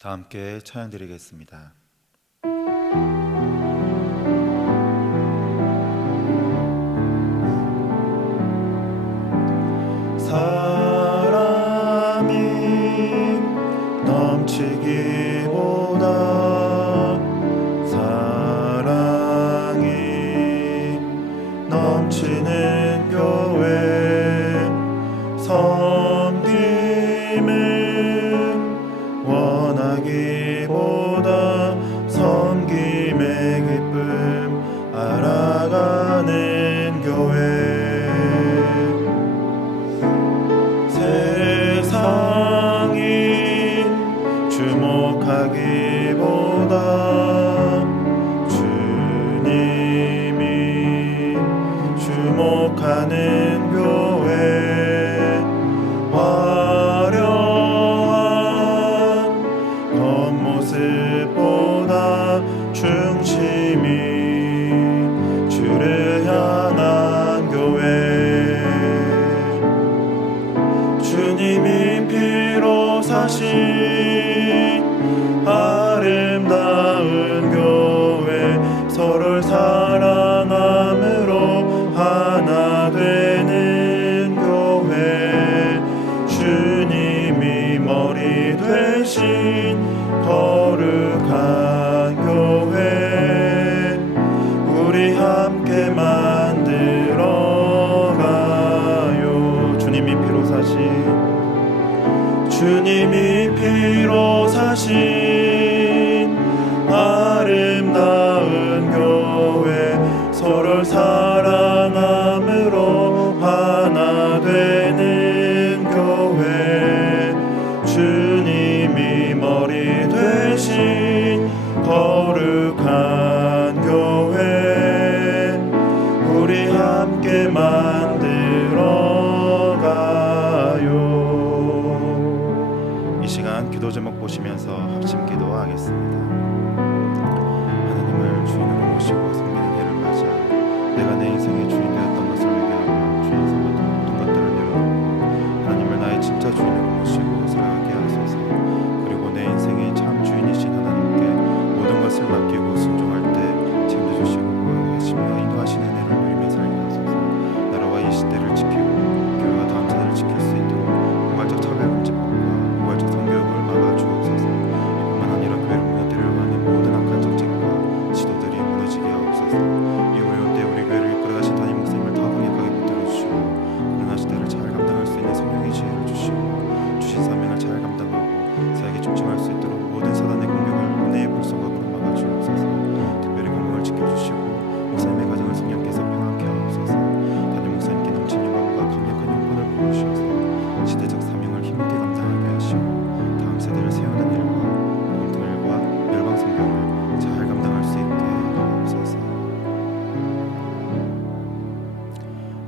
다 함께 찬양 드리겠습니다. 사랑이 넘치기보다 사랑이 넘치는 교회 섬김을 원하기보다 섬김의 기쁨 알아가는 교회 세상이 주목하기보다 주님이 주목하는 교회 화려한 겉모습보다 중심이 주를 향한 교회 주님이 피로 사신 아름다운 교회 서로를 사랑함으로 하나 되는 교회 주님이 머리 되신 거룩한 교회 우리 함께 만들어가요. 주님이 피로 사신 아름다운 교회 서로를 사랑함으로 하나 되는 교회 주님이 머리 되신 거룩한 교회 우리 함께 만들어가요. 이 시간 기도 제목 보시면서 합심 기도하겠습니다. 하나님을 주인으로 모시고 섬기는 해를 맞아 내가 내 인생의 주인 되었던 것을 회개하며 주인에서부터 모든 것들을 내려놓고 하나님을 나의 진짜 주인으로 모시고 살아가게 하소서. 그리고 내 인생의 참 주인이신 하나님께 모든 것을 맡기고 순종할 때 챙겨주시고 보호하시며 인도하시는 은혜를 누리며 살게 하소서. 나라와 이 시대를 지키고 교회와 다음 세대를 지킬 수 있도록 포괄적 차별금지법과 포괄적 성교육을 막아주옵소서. 집중할 수 있도록 모든 사단의 공격을 은혜의 불성각으로 막아주옵소서. 특별히 건강을 지켜주시고 목사님의 가정을 성령께서 평안케 하옵소서. 담임 목사님께 넘치는 영광과 강력한 영권을 부어주셔서 시대적 사명을 힘있게 감당하게 하시고 다음 세대를 세우는 일과 복음 일과 열방 선교를 잘 감당할 수 있게 하옵소서.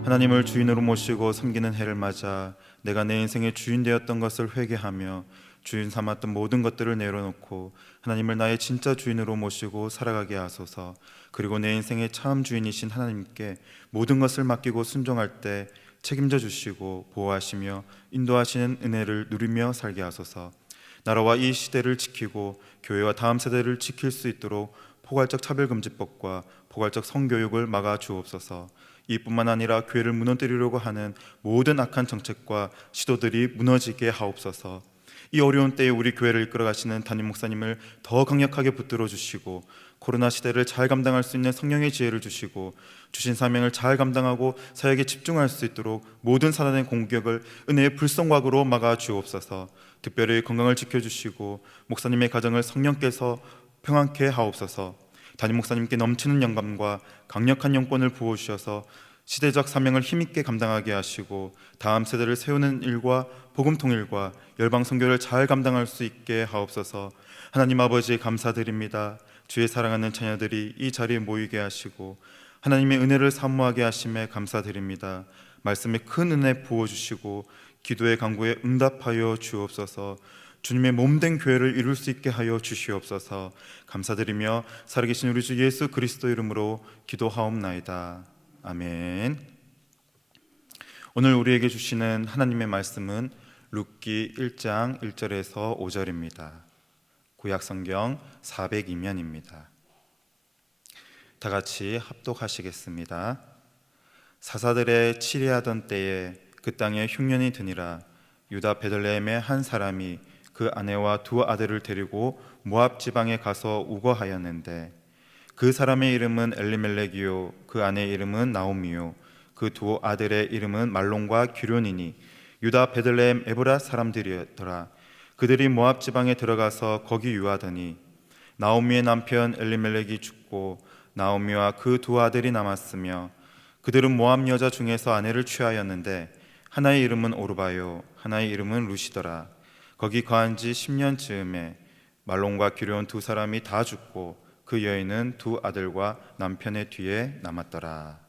하나님을 주인으로 모시고 섬기는 해를 맞아 내가 내 인생의 주인 되었던 것을 회개하며 주인 삼았던 모든 것들을 내려놓고 하나님을 나의 진짜 주인으로 모시고 살아가게 하소서. 그리고 내 인생의 참 주인이신 하나님께 모든 것을 맡기고 순종할 때 책임져 주시고 보호하시며 인도하시는 은혜를 누리며 살게 하소서. 나라와 이 시대를 지키고 교회와 다음 세대를 지킬 수 있도록 포괄적 차별금지법과 포괄적 성교육을 막아 주옵소서. 이뿐만 아니라 교회를 무너뜨리려고 하는 모든 악한 정책과 시도들이 무너지게 하옵소서. 이 어려운 때에 우리 교회를 이끌어 가시는 담임 목사님을 더 강력하게 붙들어 주시고 코로나 시대를 잘 감당할 수 있는 성령의 지혜를 주시고 주신 사명을 잘 감당하고 사역에 집중할 수 있도록 모든 사단의 공격을 은혜의 불성각으로 막아 주옵소서. 특별히 건강을 지켜주시고 목사님의 가정을 성령께서 평안케 하옵소서. 담임 목사님께 넘치는 영감과 강력한 영권을 부어주셔서 시대적 사명을 힘있게 감당하게 하시고 다음 세대를 세우는 일과 복음 통일과 열방 선교를 잘 감당할 수 있게 하옵소서. 하나님 아버지 감사드립니다. 주의 사랑하는 자녀들이 이 자리에 모이게 하시고 하나님의 은혜를 사모하게 하심에 감사드립니다. 말씀에 큰 은혜 부어주시고 기도의 간구에 응답하여 주옵소서. 주님의 몸된 교회를 이룰 수 있게 하여 주시옵소서. 감사드리며 살아계신 우리 주 예수 그리스도 이름으로 기도하옵나이다. 아멘. 오늘 우리에게 주시는 하나님의 말씀은 룻기 1장 1절에서 5절입니다. 구약성경 402면입니다. 다 같이 합독하시겠습니다. 사사들의 치리하던 때에 그 땅에 흉년이 드니라. 유다 베들레헴의 한 사람이 그 아내와 두 아들을 데리고 모압 지방에 가서 우거하였는데 그 사람의 이름은 엘리멜렉이요 그 아내의 이름은 나오미요 그 두 아들의 이름은 말론과 기런이니 유다 베들레헴 에브라 사람들이었더라. 그들이 모압 지방에 들어가서 거기 유하더니 나오미의 남편 엘리멜렉이 죽고 나오미와 그 두 아들이 남았으며 그들은 모압 여자 중에서 아내를 취하였는데 하나의 이름은 오르바요 하나의 이름은 루시더라. 거기 거한 지 10년 즈음에 말론과 기런 두 사람이 다 죽고 그 여인은 두 아들과 남편의 뒤에 남았더라.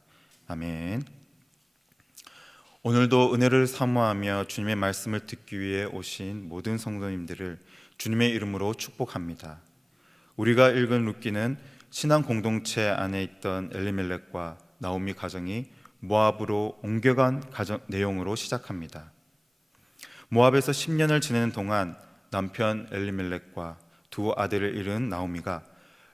아멘. 오늘도 은혜를 사모하며 주님의 말씀을 듣기 위해 오신 모든 성도님들을 주님의 이름으로 축복합니다. 우리가 읽은 룻기는 신앙 공동체 안에 있던 엘리멜렉과 나오미 가정이 모압으로 옮겨간 내용으로 시작합니다. 모압에서 10년을 지내는 동안 남편 엘리멜렉과 두 아들을 잃은 나오미가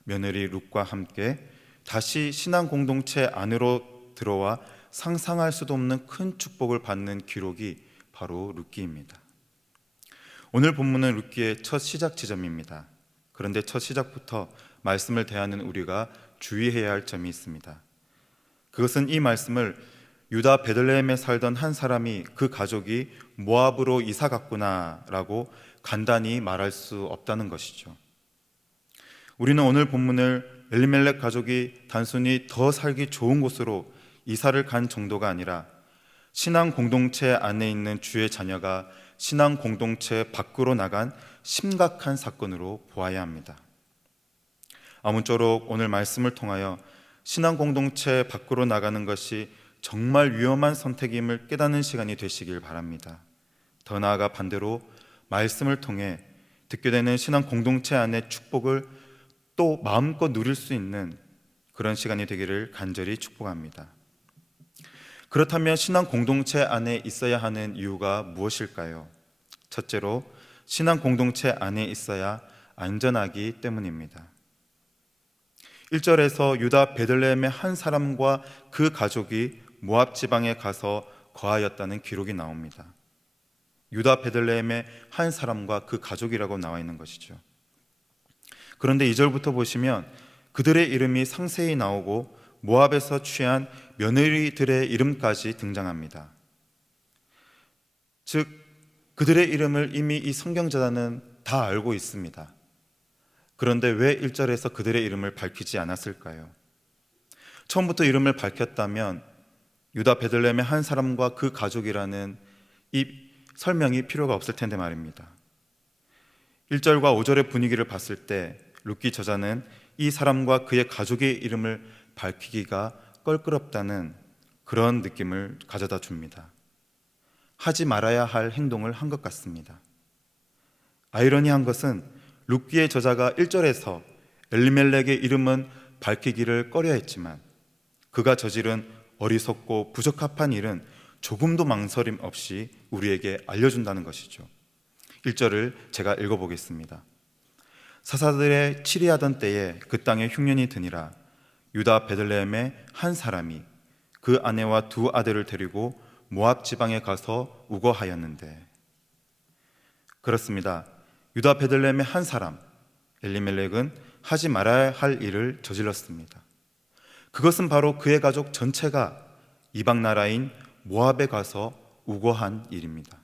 며느리 룻과 함께 다시 신앙 공동체 안으로 들어와 상상할 수도 없는 큰 축복을 받는 기록이 바로 룻기입니다. 오늘 본문은 룻기의 첫 시작 지점입니다. 그런데 첫 시작부터 말씀을 대하는 우리가 주의해야 할 점이 있습니다. 그것은 이 말씀을 유다 베들레헴에 살던 한 사람이 그 가족이 모압으로 이사 갔구나 라고 간단히 말할 수 없다는 것이죠. 우리는 오늘 본문을 엘리멜렉 가족이 단순히 더 살기 좋은 곳으로 이사를 간 정도가 아니라 신앙 공동체 안에 있는 주의 자녀가 신앙 공동체 밖으로 나간 심각한 사건으로 보아야 합니다. 아무쪼록 오늘 말씀을 통하여 신앙 공동체 밖으로 나가는 것이 정말 위험한 선택임을 깨닫는 시간이 되시길 바랍니다. 더 나아가 반대로 말씀을 통해 듣게 되는 신앙 공동체 안의 축복을 또 마음껏 누릴 수 있는 그런 시간이 되기를 간절히 축복합니다. 그렇다면 신앙 공동체 안에 있어야 하는 이유가 무엇일까요? 첫째로 신앙 공동체 안에 있어야 안전하기 때문입니다. 1절에서 유다 베들레헴의 한 사람과 그 가족이 모압 지방에 가서 거하였다는 기록이 나옵니다. 유다 베들레헴의 한 사람과 그 가족이라고 나와 있는 것이죠. 그런데 2절부터 보시면 그들의 이름이 상세히 나오고 모압에서 취한 며느리들의 이름까지 등장합니다. 즉 그들의 이름을 이미 이 성경저자는 다 알고 있습니다. 그런데 왜 1절에서 그들의 이름을 밝히지 않았을까요? 처음부터 이름을 밝혔다면 유다 베들레헴의 한 사람과 그 가족이라는 이 설명이 필요가 없을 텐데 말입니다. 1절과 5절의 분위기를 봤을 때 룻기 저자는 이 사람과 그의 가족의 이름을 밝히기가 껄끄럽다는 그런 느낌을 가져다 줍니다. 하지 말아야 할 행동을 한 것 같습니다. 아이러니한 것은 룻기의 저자가 1절에서 엘리멜렉의 이름은 밝히기를 꺼려했지만 그가 저지른 어리석고 부적합한 일은 조금도 망설임 없이 우리에게 알려준다는 것이죠. 1절을 제가 읽어보겠습니다. 사사들의 치리하던 때에 그 땅에 흉년이 드니라. 유다 베들레헴의 한 사람이 그 아내와 두 아들을 데리고 모압 지방에 가서 우거하였는데, 그렇습니다. 유다 베들레헴의 한 사람 엘리멜렉은 하지 말아야 할 일을 저질렀습니다. 그것은 바로 그의 가족 전체가 이방 나라인 모압에 가서 우거한 일입니다.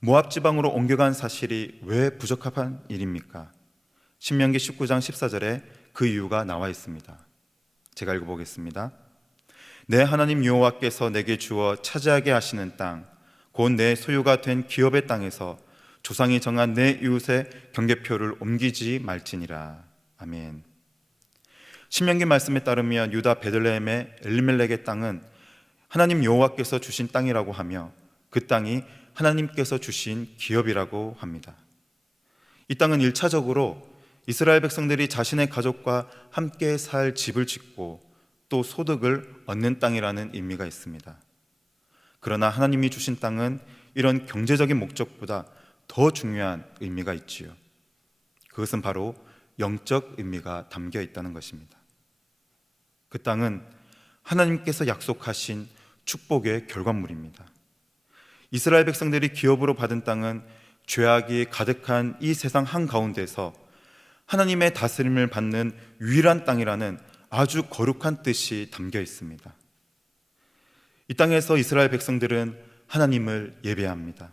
모압 지방으로 옮겨간 사실이 왜 부적합한 일입니까? 신명기 19장 14절에 그 이유가 나와 있습니다. 제가 읽어보겠습니다. 내 하나님 여호와께서 내게 주어 차지하게 하시는 땅, 곧 내 소유가 된 기업의 땅에서 조상이 정한 내 이웃의 경계표를 옮기지 말지니라. 아멘. 신명기 말씀에 따르면 유다 베들레헴의 엘리멜렉의 땅은 하나님 여호와께서 주신 땅이라고 하며 그 땅이 하나님께서 주신 기업이라고 합니다. 이 땅은 1차적으로 이스라엘 백성들이 자신의 가족과 함께 살 집을 짓고 또 소득을 얻는 땅이라는 의미가 있습니다. 그러나 하나님이 주신 땅은 이런 경제적인 목적보다 더 중요한 의미가 있지요. 그것은 바로 영적 의미가 담겨 있다는 것입니다. 그 땅은 하나님께서 약속하신 축복의 결과물입니다. 이스라엘 백성들이 기업으로 받은 땅은 죄악이 가득한 이 세상 한가운데서 하나님의 다스림을 받는 유일한 땅이라는 아주 거룩한 뜻이 담겨 있습니다. 이 땅에서 이스라엘 백성들은 하나님을 예배합니다.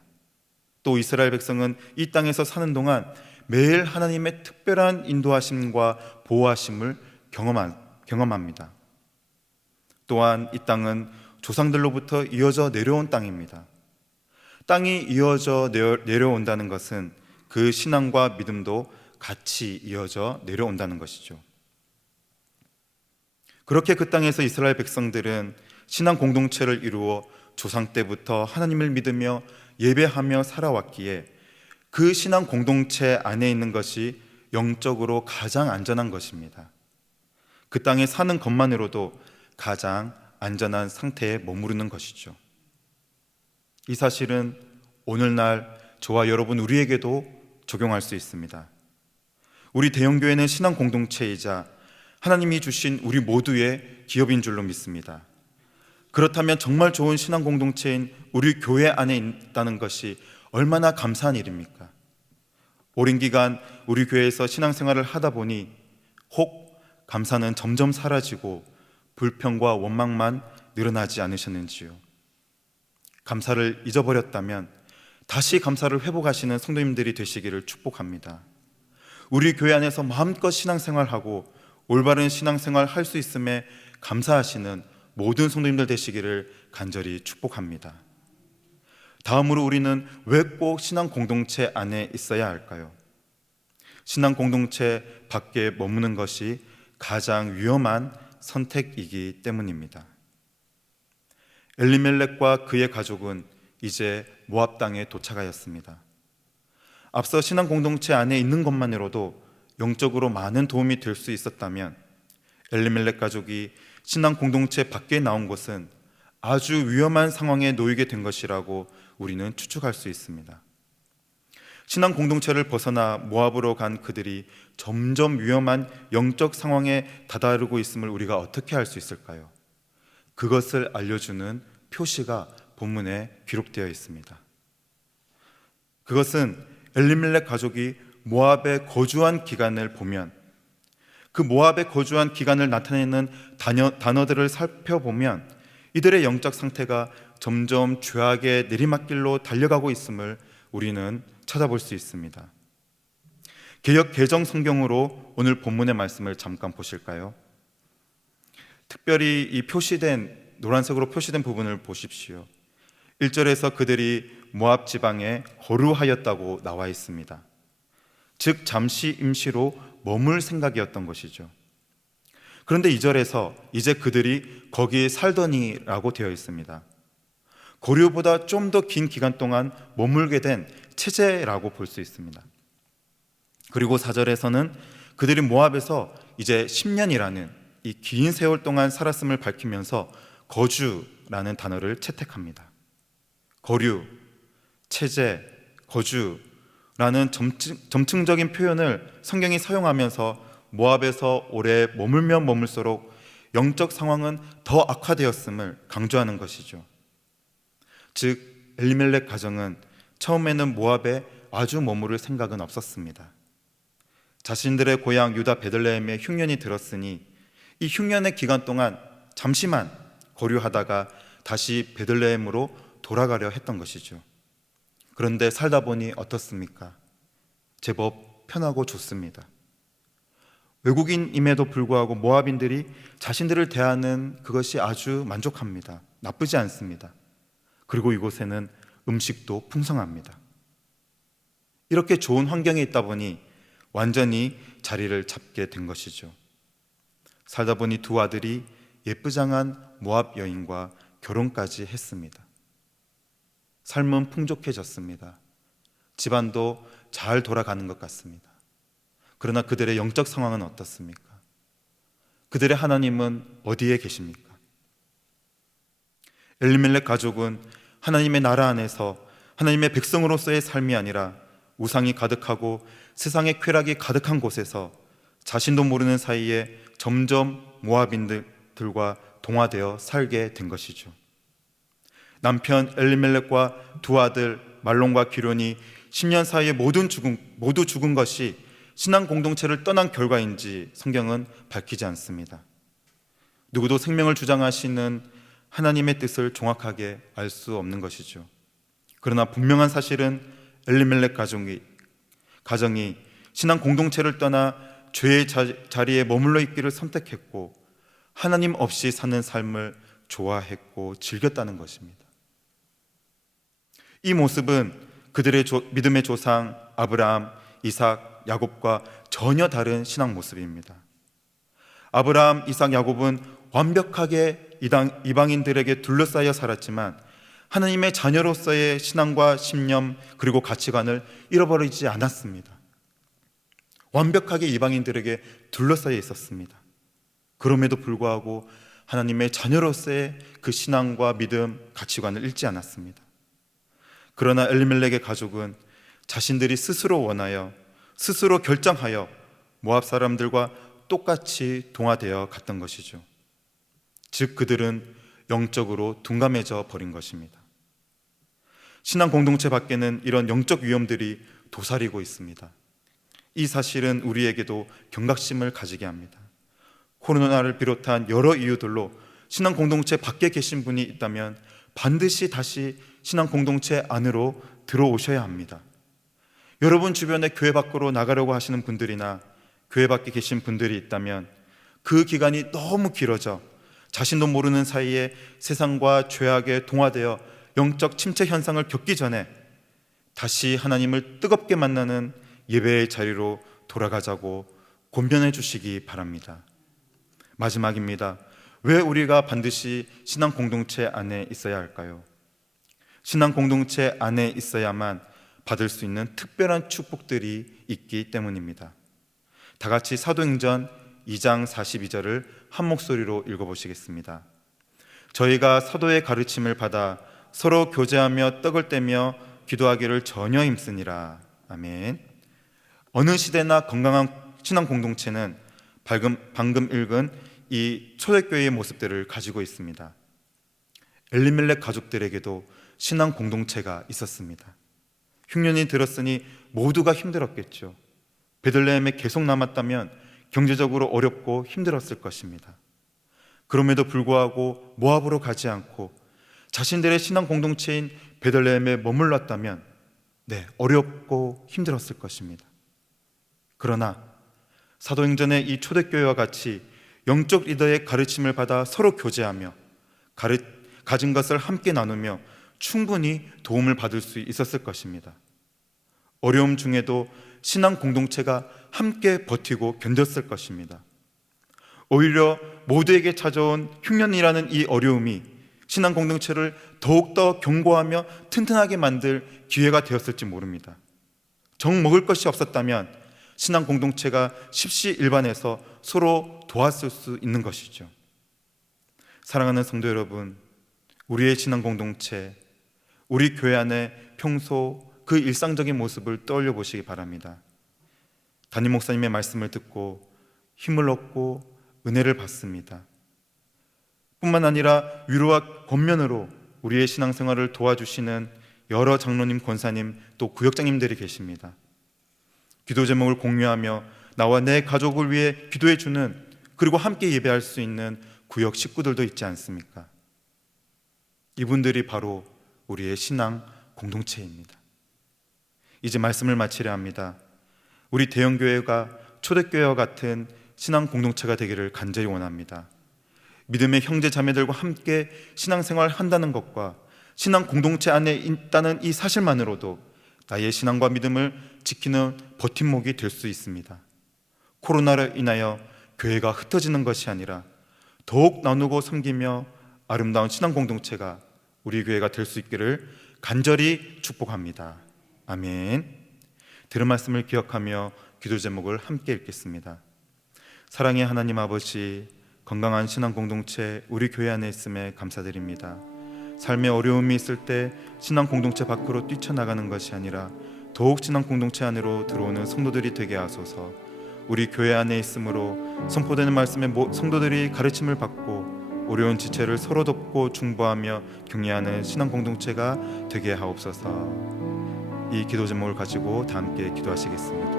또 이스라엘 백성은 이 땅에서 사는 동안 매일 하나님의 특별한 인도하심과 보호하심을 경험합니다. 또한 이 땅은 조상들로부터 이어져 내려온 땅입니다. 땅이 이어져 내려온다는 것은 그 신앙과 믿음도 같이 이어져 내려온다는 것이죠. 그렇게 그 땅에서 이스라엘 백성들은 신앙 공동체를 이루어 조상 때부터 하나님을 믿으며 예배하며 살아왔기에 그 신앙 공동체 안에 있는 것이 영적으로 가장 안전한 것입니다. 그 땅에 사는 것만으로도 가장 안전한 상태에 머무르는 것이죠. 이 사실은 오늘날 저와 여러분 우리에게도 적용할 수 있습니다. 우리 대형교회는 신앙 공동체이자 하나님이 주신 우리 모두의 기업인 줄로 믿습니다. 그렇다면 정말 좋은 신앙 공동체인 우리 교회 안에 있다는 것이 얼마나 감사한 일입니까? 오랜 기간 우리 교회에서 신앙생활을 하다 보니 혹 감사는 점점 사라지고 불평과 원망만 늘어나지 않으셨는지요? 감사를 잊어버렸다면 다시 감사를 회복하시는 성도님들이 되시기를 축복합니다. 우리 교회 안에서 마음껏 신앙생활하고 올바른 신앙생활 할 수 있음에 감사하시는 모든 성도님들 되시기를 간절히 축복합니다. 다음으로 우리는 왜 꼭 신앙 공동체 안에 있어야 할까요? 신앙 공동체 밖에 머무는 것이 가장 위험한 선택이기 때문입니다. 엘리멜렉과 그의 가족은 이제 모압 땅에 도착하였습니다. 앞서 신앙 공동체 안에 있는 것만으로도 영적으로 많은 도움이 될 수 있었다면 엘리멜렉 가족이 신앙 공동체 밖에 나온 것은 아주 위험한 상황에 놓이게 된 것이라고 우리는 추측할 수 있습니다. 신앙 공동체를 벗어나 모압으로 간 그들이 점점 위험한 영적 상황에 다다르고 있음을 우리가 어떻게 알 수 있을까요? 그것을 알려주는 표시가 본문에 기록되어 있습니다. 그것은 엘리멜렉 가족이 모압에 거주한 기간을 보면 그 모압에 거주한 기간을 나타내는 단어들을 살펴보면 이들의 영적 상태가 점점 죄악의 내리막길로 달려가고 있음을 우리는 찾아볼 수 있습니다. 개역 개정 성경으로 오늘 본문의 말씀을 잠깐 보실까요? 특별히 이 노란색으로 표시된 부분을 보십시오. 1절에서 그들이 모압 지방에 거류하였다고 나와 있습니다. 즉 잠시 임시로 머물 생각이었던 것이죠. 그런데 2절에서 이제 그들이 거기 살더니라고 되어 있습니다. 거류보다 좀 더 긴 기간 동안 머물게 된 체제라고 볼 수 있습니다. 그리고 4절에서는 그들이 모압에서 이제 10년이라는 이 긴 세월 동안 살았음을 밝히면서 거주라는 단어를 채택합니다. 거류, 체제, 거주라는 점층적인 표현을 성경이 사용하면서 모압에서 오래 머물면 머물수록 영적 상황은 더 악화되었음을 강조하는 것이죠. 즉 엘리멜렉 가정은 처음에는 모압에 아주 머무를 생각은 없었습니다. 자신들의 고향 유다 베들레헴에 흉년이 들었으니 이 흉년의 기간 동안 잠시만 거류하다가 다시 베들레헴으로 돌아가려 했던 것이죠. 그런데 살다 보니 어떻습니까? 제법 편하고 좋습니다. 외국인임에도 불구하고 모압인들이 자신들을 대하는 그것이 아주 만족합니다. 나쁘지 않습니다. 그리고 이곳에는 음식도 풍성합니다. 이렇게 좋은 환경에 있다 보니 완전히 자리를 잡게 된 것이죠. 살다 보니 두 아들이 예쁘장한 모압 여인과 결혼까지 했습니다. 삶은 풍족해졌습니다. 집안도 잘 돌아가는 것 같습니다. 그러나 그들의 영적 상황은 어떻습니까? 그들의 하나님은 어디에 계십니까? 엘리멜렉 가족은 하나님의 나라 안에서 하나님의 백성으로서의 삶이 아니라 우상이 가득하고 세상의 쾌락이 가득한 곳에서 자신도 모르는 사이에 점점 모압인들과 동화되어 살게 된 것이죠. 남편 엘리멜렉과 두 아들 말론과 기론이 10년 사이에 모두 죽은 것이 신앙 공동체를 떠난 결과인지 성경은 밝히지 않습니다. 누구도 생명을 주장하시는 하나님의 뜻을 정확하게 알 수 없는 것이죠. 그러나 분명한 사실은 엘리멜렉 가정이 신앙 공동체를 떠나 죄의 자리에 머물러 있기를 선택했고 하나님 없이 사는 삶을 좋아했고 즐겼다는 것입니다. 이 모습은 그들의 믿음의 조상 아브라함, 이삭, 야곱과 전혀 다른 신앙 모습입니다. 아브라함, 이삭, 야곱은 완벽하게 이방인들에게 둘러싸여 살았지만 하나님의 자녀로서의 신앙과 신념 그리고 가치관을 잃어버리지 않았습니다. 완벽하게 이방인들에게 둘러싸여 있었습니다. 그럼에도 불구하고 하나님의 자녀로서의 그 신앙과 믿음, 가치관을 잃지 않았습니다. 그러나 엘리멜렉의 가족은 자신들이 스스로 원하여 스스로 결정하여 모압 사람들과 똑같이 동화되어 갔던 것이죠. 즉 그들은 영적으로 둔감해져 버린 것입니다. 신앙 공동체 밖에는 이런 영적 위험들이 도사리고 있습니다. 이 사실은 우리에게도 경각심을 가지게 합니다. 코로나를 비롯한 여러 이유들로 신앙 공동체 밖에 계신 분이 있다면 반드시 다시 신앙 공동체 안으로 들어오셔야 합니다. 여러분 주변에 교회 밖으로 나가려고 하시는 분들이나 교회 밖에 계신 분들이 있다면 그 기간이 너무 길어져 자신도 모르는 사이에 세상과 죄악에 동화되어 영적 침체 현상을 겪기 전에 다시 하나님을 뜨겁게 만나는 예배의 자리로 돌아가자고 권면해 주시기 바랍니다. 마지막입니다. 왜 우리가 반드시 신앙 공동체 안에 있어야 할까요? 신앙 공동체 안에 있어야만 받을 수 있는 특별한 축복들이 있기 때문입니다. 다 같이 사도행전 2장 42절을 한 목소리로 읽어보시겠습니다. 저희가 사도의 가르침을 받아 서로 교제하며 떡을 떼며 기도하기를 전혀 힘쓰니라. 아멘. 어느 시대나 건강한 신앙 공동체는 방금 읽은 이 초대교회의 모습들을 가지고 있습니다. 엘리멜렉 가족들에게도 신앙 공동체가 있었습니다. 흉년이 들었으니 모두가 힘들었겠죠. 베들레헴에 계속 남았다면 경제적으로 어렵고 힘들었을 것입니다. 그럼에도 불구하고 모압으로 가지 않고 자신들의 신앙 공동체인 베들레헴에 머물렀다면 네, 어렵고 힘들었을 것입니다. 그러나 사도행전의 이 초대교회와 같이 영적 리더의 가르침을 받아 서로 교제하며 가진 것을 함께 나누며 충분히 도움을 받을 수 있었을 것입니다. 어려움 중에도 신앙 공동체가 함께 버티고 견뎠을 것입니다. 오히려 모두에게 찾아온 흉년이라는 이 어려움이 신앙 공동체를 더욱더 견고하며 튼튼하게 만들 기회가 되었을지 모릅니다. 정 먹을 것이 없었다면 신앙 공동체가 십시일반해서 서로 도왔을 수 있는 것이죠. 사랑하는 성도 여러분, 우리의 신앙 공동체, 우리 교회 안에 평소 그 일상적인 모습을 떠올려 보시기 바랍니다. 담임 목사님의 말씀을 듣고 힘을 얻고 은혜를 받습니다. 뿐만 아니라 위로와 권면으로 우리의 신앙생활을 도와주시는 여러 장로님, 권사님, 또 구역장님들이 계십니다. 기도 제목을 공유하며 나와 내 가족을 위해 기도해 주는, 그리고 함께 예배할 수 있는 구역 식구들도 있지 않습니까? 이분들이 바로 우리의 신앙 공동체입니다. 이제 말씀을 마치려 합니다. 우리 대형교회가 초대교회와 같은 신앙 공동체가 되기를 간절히 원합니다. 믿음의 형제 자매들과 함께 신앙생활을 한다는 것과 신앙 공동체 안에 있다는 이 사실만으로도 나의 신앙과 믿음을 지키는 버팀목이 될 수 있습니다. 코로나로 인하여 교회가 흩어지는 것이 아니라 더욱 나누고 섬기며 아름다운 신앙 공동체가 우리 교회가 될 수 있기를 간절히 축복합니다. 아멘. 들은 말씀을 기억하며 기도 제목을 함께 읽겠습니다. 사랑의 하나님 아버지, 건강한 신앙 공동체 우리 교회 안에 있음에 감사드립니다. 삶의 어려움이 있을 때 신앙 공동체 밖으로 뛰쳐나가는 것이 아니라 더욱 신앙 공동체 안으로 들어오는 성도들이 되게 하소서. 우리 교회 안에 있으므로 선포되는 말씀에 성도들이 가르침을 받고 어려운 지체를 서로 돕고 중보하며 격려하는 신앙 공동체가 되게 하옵소서. 이 기도 제목을 가지고 다 함께 기도하시겠습니다.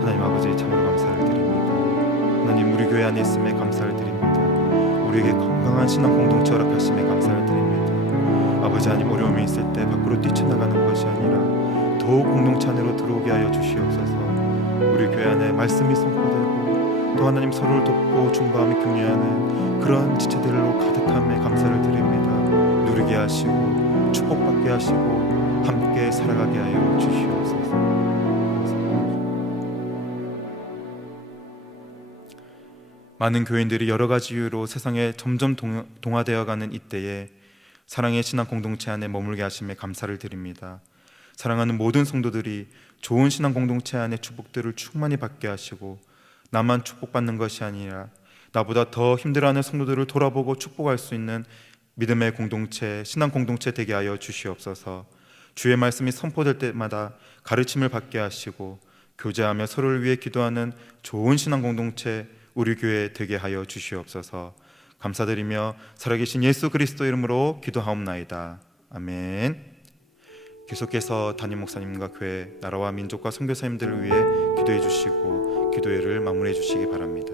하나님 아버지, 참으로 감사를 드립니다. 하나님, 우리 교회 안에 있음에 감사를 드립니다. 우리에게 건강한 신앙 공동체 허락하심에 감사를 드립니다. 아버지 하나님, 어려움이 있을 때 밖으로 뛰쳐나가는 것이 아니라 더욱 공동체 안으로 들어오게 하여 주시옵소서. 우리 교회 안에 말씀이 선포되고 또 하나님 서로를 돕고 중보하며 격려하는 그런 지체들로 가득함에 감사를 드립니다. 누리게 하시고 축복받게 하시고 함께 살아가게 하여 주시옵소서. 많은 교인들이 여러 가지 이유로 세상에 점점 동화되어가는 이때에 사랑의 신앙 공동체 안에 머물게 하심에 감사를 드립니다. 사랑하는 모든 성도들이 좋은 신앙 공동체 안에 축복들을 충만히 받게 하시고 나만 축복받는 것이 아니라 나보다 더 힘들어하는 성도들을 돌아보고 축복할 수 있는 믿음의 공동체, 신앙 공동체 되게 하여 주시옵소서. 주의 말씀이 선포될 때마다 가르침을 받게 하시고 교제하며 서로를 위해 기도하는 좋은 신앙 공동체 우리 교회 되게 하여 주시옵소서. 감사드리며 살아계신 예수 그리스도 이름으로 기도하옵나이다. 아멘. 계속해서 담임 목사님과 교회, 나라와 민족과 선교사님들을 위해 기도해 주시고 기도회를 마무리해 주시기 바랍니다.